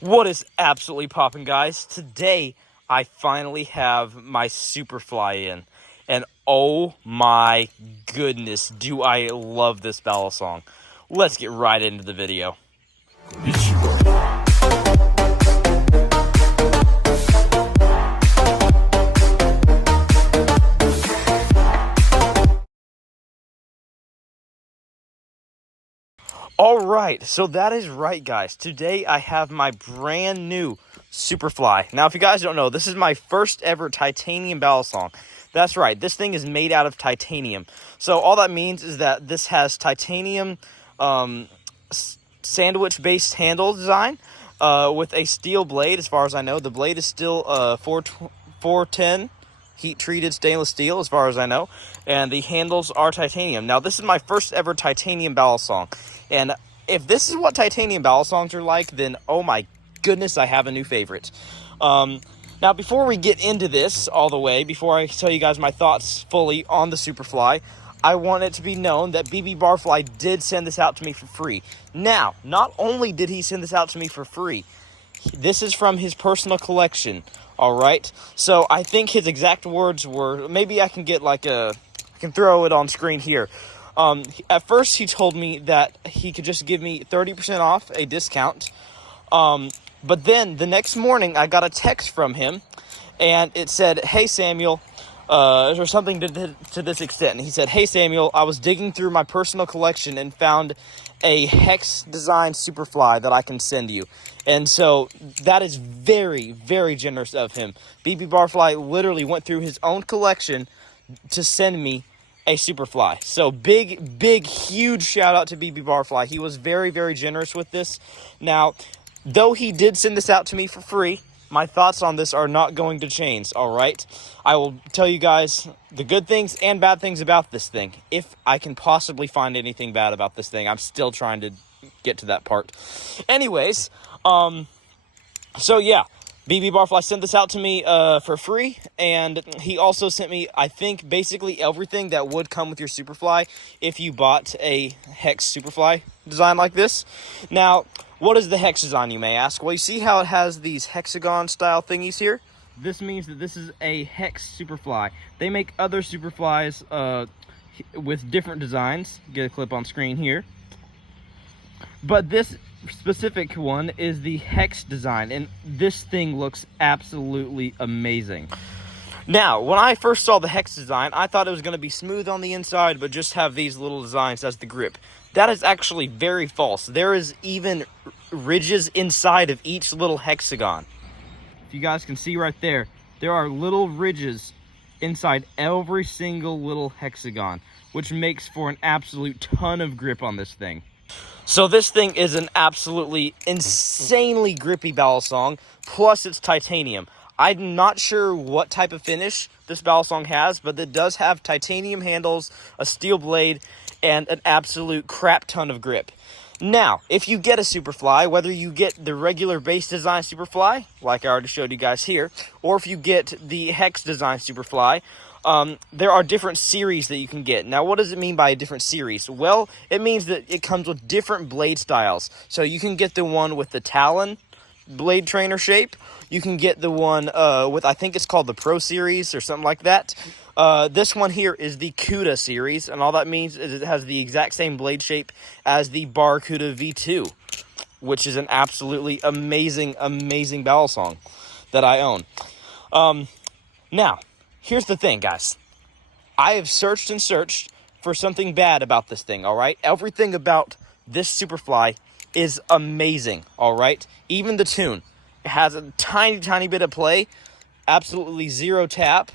What is absolutely popping, guys? Today, I finally have my Superfly in. And oh my goodness, do I love this balisong. Let's get right into the video. Alright, so that is right, guys. Today I have my brand new Superfly. Now, if you guys don't know, this is my first ever titanium balisong. That's right, this thing is made out of titanium. So all that means is that this has titanium sandwich-based handle design with a steel blade, as far as I know. The blade is still 410 heat-treated stainless steel, as far as I know, and the handles are titanium. Now, this is my first ever titanium balisong, and if this is what titanium balisongs are like, then oh my goodness, I have a new favorite. Now, before we get into this all the way, before I tell you guys my thoughts fully on the Superfly, I want it to be known that BB-Barfly did send this out to me for free. Now, not only did he send this out to me for free, this is from his personal collection, alright? So, I think his exact words were, maybe I can get I can throw it on screen here. At first, he told me that he could just give me 30% off, a discount. But then, the next morning, I got a text from him, and it said, "Hey, Samuel," or something to this extent. And he said, "Hey, Samuel, I was digging through my personal collection and found a hex design Superfly that I can send you." And so that is very, very generous of him. BB-Barfly literally went through his own collection to send me a Superfly. So big, huge shout out to BB-Barfly. He was very, very generous with this. Now, though he did send this out to me for free, my thoughts on this are not going to change, alright? I will tell you guys the good things and bad things about this thing. If I can possibly find anything bad about this thing, I'm still trying to get to that part. Anyways, so yeah, BB-Barfly sent this out to me for free, and he also sent me, I think, basically everything that would come with your Superfly if you bought a hex Superfly design like this. Now, what is the hex design, you may ask? Well, you see how it has these hexagon-style thingies here? This means that this is a hex Superfly. They make other Superflies with different designs. Get a clip on screen here. But this specific one is the hex design, and this thing looks absolutely amazing. Now, when I first saw the hex design, I thought it was going to be smooth on the inside, but just have these little designs as the grip. That is actually very false. There is even ridges inside of each little hexagon. If you guys can see right there, there are little ridges inside every single little hexagon, which makes for an absolute ton of grip on this thing. So this thing is an absolutely insanely grippy balisong, plus it's titanium. I'm not sure what type of finish this balisong has, but it does have titanium handles, a steel blade, and an absolute crap ton of grip. Now, if you get a Superfly, whether you get the regular base design Superfly, like I already showed you guys here, or if you get the hex design Superfly, there are different series that you can get. Now, what does it mean by a different series? Well, it means that it comes with different blade styles. So you can get the one with the Talon blade trainer shape. You can get the one with, I think it's called the Pro Series or something like that. This one here is the CUDA series, and all that means is it has the exact same blade shape as the Barracuda V2, which is an absolutely amazing balisong that I own. Now, here's the thing, guys. I have searched and searched for something bad about this thing, alright? Everything about this Superfly is amazing, alright? Even the tune. It has a tiny bit of play, absolutely zero tap,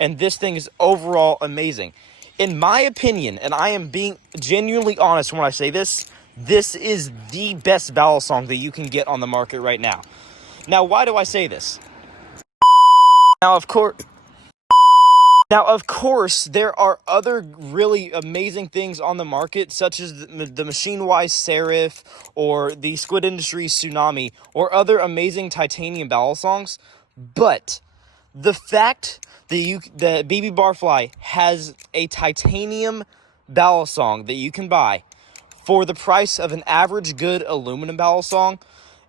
and this thing is overall amazing. In my opinion, and I am being genuinely honest when I say this, this is the best balisong that you can get on the market right now. Now, why do I say this? Now, of course, there are other really amazing things on the market, such as the Machine-Wise Serif, or the Squid Industries Tsunami, or other amazing titanium balisongs. But the fact that BB-Barfly has a titanium balisong that you can buy for the price of an average good aluminum balisong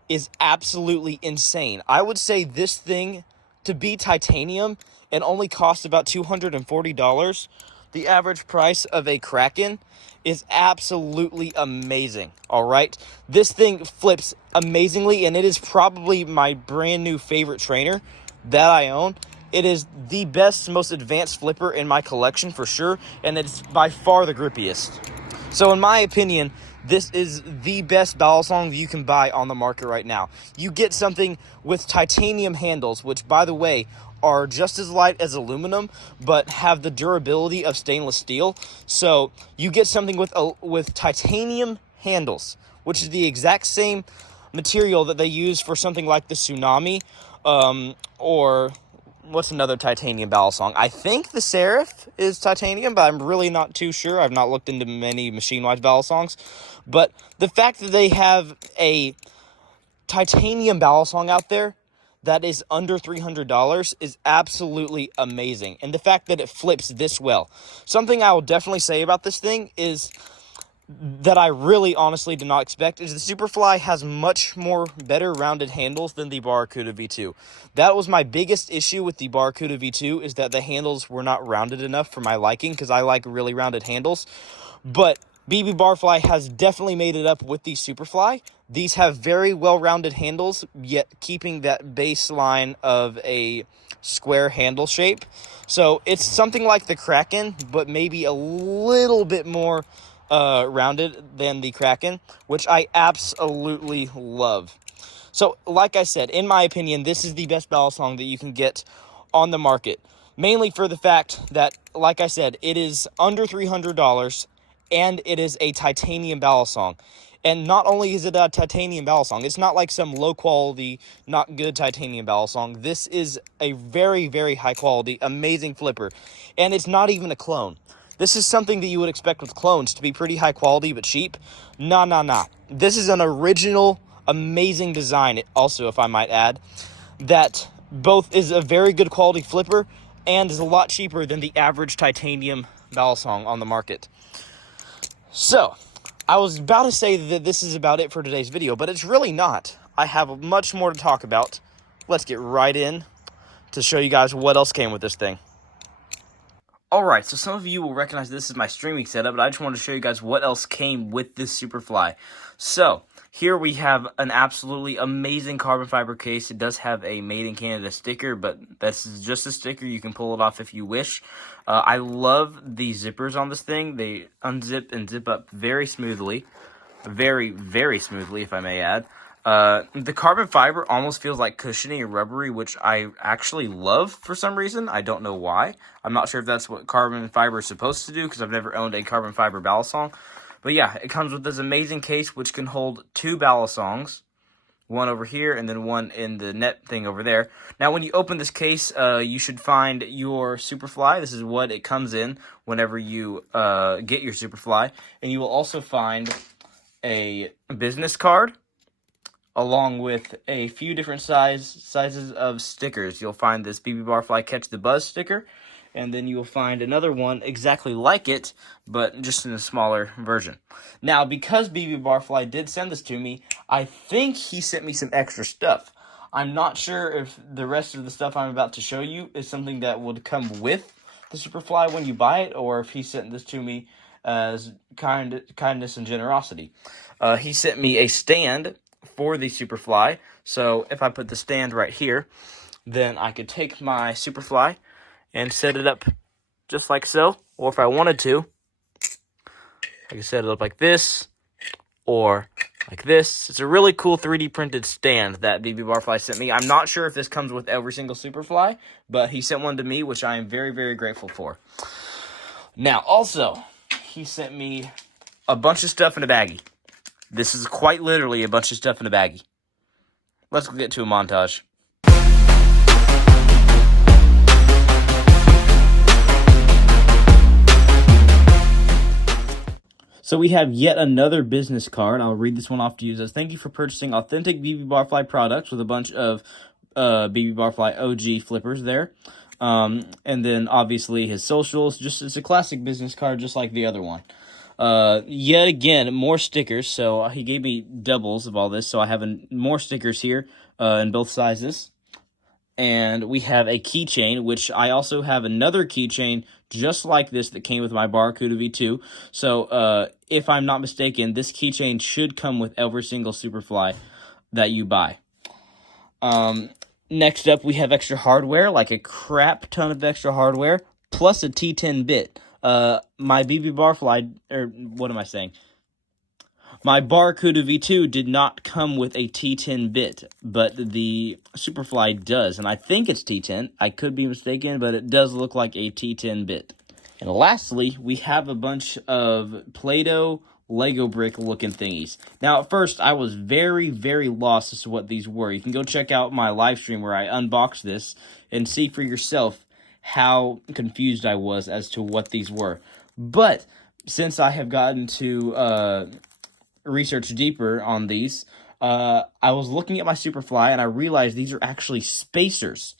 is absolutely insane. I would say this thing, to be titanium and only cost about $240, the average price of a Kraken, is absolutely amazing. All right, this thing flips amazingly, and it is probably my brand new favorite trainer that I own. It is the best, most advanced flipper in my collection for sure, and it's by far the grippiest. So in my opinion, this is the best balisong you can buy on the market right now. You get something with titanium handles, which, by the way, are just as light as aluminum, but have the durability of stainless steel. So you get something with titanium handles, which is the exact same material that they use for something like the Tsunami, or what's another titanium balisong? I think the Seraph is titanium, but I'm really not too sure. I've not looked into many machine-wise balisongs. But the fact that they have a titanium balisong out there that is under $300 is absolutely amazing. And the fact that it flips this well. Something I will definitely say about this thing is that I really honestly did not expect is the Superfly has much more better rounded handles than the Barracuda V2. That was my biggest issue with the Barracuda V2, is that the handles were not rounded enough for my liking, because I like really rounded handles. But BB-Barfly has definitely made it up with the Superfly. These have very well-rounded handles, yet keeping that baseline of a square handle shape. So it's something like the Kraken, but maybe a little bit more rounded than the Kraken, which I absolutely love. So, like I said, in my opinion, this is the best balisong that you can get on the market. Mainly for the fact that, like I said, it is under $300, and it is a titanium balisong. And not only is it a titanium balisong, it's not like some low-quality, not good titanium balisong. This is a very, very high-quality, amazing flipper. And it's not even a clone. This is something that you would expect with clones to be pretty high quality but cheap. Nah. This is an original, amazing design, also, if I might add, that both is a very good quality flipper and is a lot cheaper than the average titanium balisong on the market. So, I was about to say that this is about it for today's video, but it's really not. I have much more to talk about. Let's get right in to show you guys what else came with this thing. Alright, so some of you will recognize this is my streaming setup, but I just want to show you guys what else came with this Superfly. So, here we have an absolutely amazing carbon fiber case. It does have a Made in Canada sticker, but that's just a sticker. You can pull it off if you wish. I love the zippers on this thing. They unzip and zip up very smoothly. Very, very smoothly, if I may add. The carbon fiber almost feels like cushiony and rubbery, which I actually love for some reason. I don't know why. I'm not sure if that's what carbon fiber is supposed to do, because I've never owned a carbon fiber balisong. But yeah, it comes with this amazing case, which can hold 2 balisongs. One over here, and then one in the net thing over there. Now, when you open this case, you should find your Superfly. This is what it comes in whenever you get your Superfly. And you will also find a business card, along with a few different sizes of stickers. You'll find this BB-Barfly Catch the Buzz sticker, and then you'll find another one exactly like it, but just in a smaller version. Now, because BB-Barfly did send this to me, I think he sent me some extra stuff. I'm not sure if the rest of the stuff I'm about to show you is something that would come with the Superfly when you buy it, or if he sent this to me as kindness and generosity. He sent me a stand for the Superfly, so if I put the stand right here, then I could take my Superfly and set it up just like so, or if I wanted to, I could set it up like this, or like this. It's a really cool 3D printed stand that BB-Barfly sent me. I'm not sure if this comes with every single Superfly, but he sent one to me, which I am very, very grateful for. Now, also, he sent me a bunch of stuff in a baggie. This is quite literally a bunch of stuff in a baggie. Let's get to a montage. So we have yet another business card. I'll read this one off to you. It says, "Thank you for purchasing authentic BB-Barfly products," with a bunch of BB-Barfly OG flippers there. And then obviously his socials. Just, it's a classic business card, just like the other one. Yet again, more stickers. So he gave me doubles of all this. So I have more stickers here in both sizes. And we have a keychain, which I also have another keychain just like this that came with my Barracuda V2. So if I'm not mistaken, this keychain should come with every single Superfly that you buy. Next up, we have extra hardware, like a crap ton of extra hardware, plus a T10 bit. My BB-Barfly, or what am I saying? My Barracuda V2 did not come with a T10 bit, but the Superfly does, and I think it's T10. I could be mistaken, but it does look like a T10 bit. And lastly, we have a bunch of Play-Doh Lego brick looking thingies. Now, at first, I was very, very lost as to what these were. You can go check out my live stream where I unboxed this and see for yourself how confused I was as to what these were. But since I have gotten to research deeper on these, I was looking at my Superfly and I realized these are actually spacers.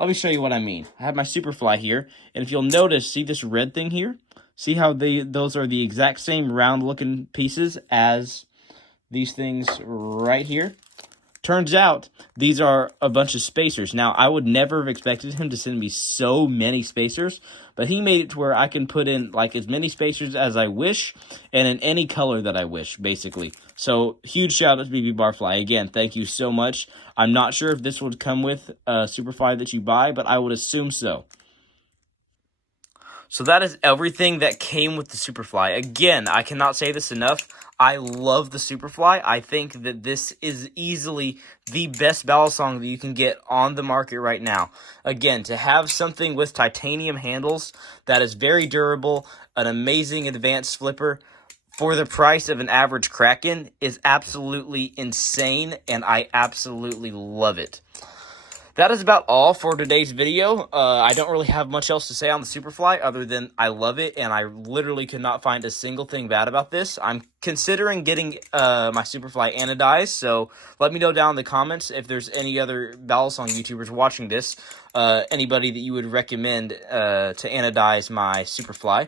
Let me show you what I mean. I have my Superfly here, and if you'll notice, see this red thing here? See how those are the exact same round looking pieces as these things right here? Turns out these are a bunch of spacers. Now, I would never have expected him to send me so many spacers, but he made it to where I can put in like as many spacers as I wish and in any color that I wish, basically. So, huge shout out to BB-Barfly. Again, thank you so much. I'm not sure if this would come with a Superfly that you buy, but I would assume so. So that is everything that came with the Superfly. Again, I cannot say this enough. I love the Superfly. I think that this is easily the best balisong that you can get on the market right now. Again, to have something with titanium handles that is very durable, an amazing advanced flipper, for the price of an average Kraken is absolutely insane, and I absolutely love it. That is about all for today's video. I don't really have much else to say on the Superfly other than I love it, and I literally could not find a single thing bad about this. I'm considering getting my Superfly anodized, so let me know down in the comments if there's any other balisong YouTubers watching this, anybody that you would recommend to anodize my Superfly.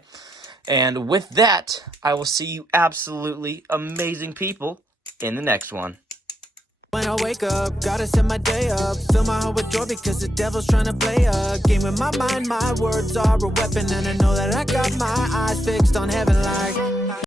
And with that, I will see you absolutely amazing people in the next one. When I wake up, gotta set my day up. Fill my heart with joy because the devil's trying to play a game with my mind. My words are a weapon, and I know that I got my eyes fixed on heaven like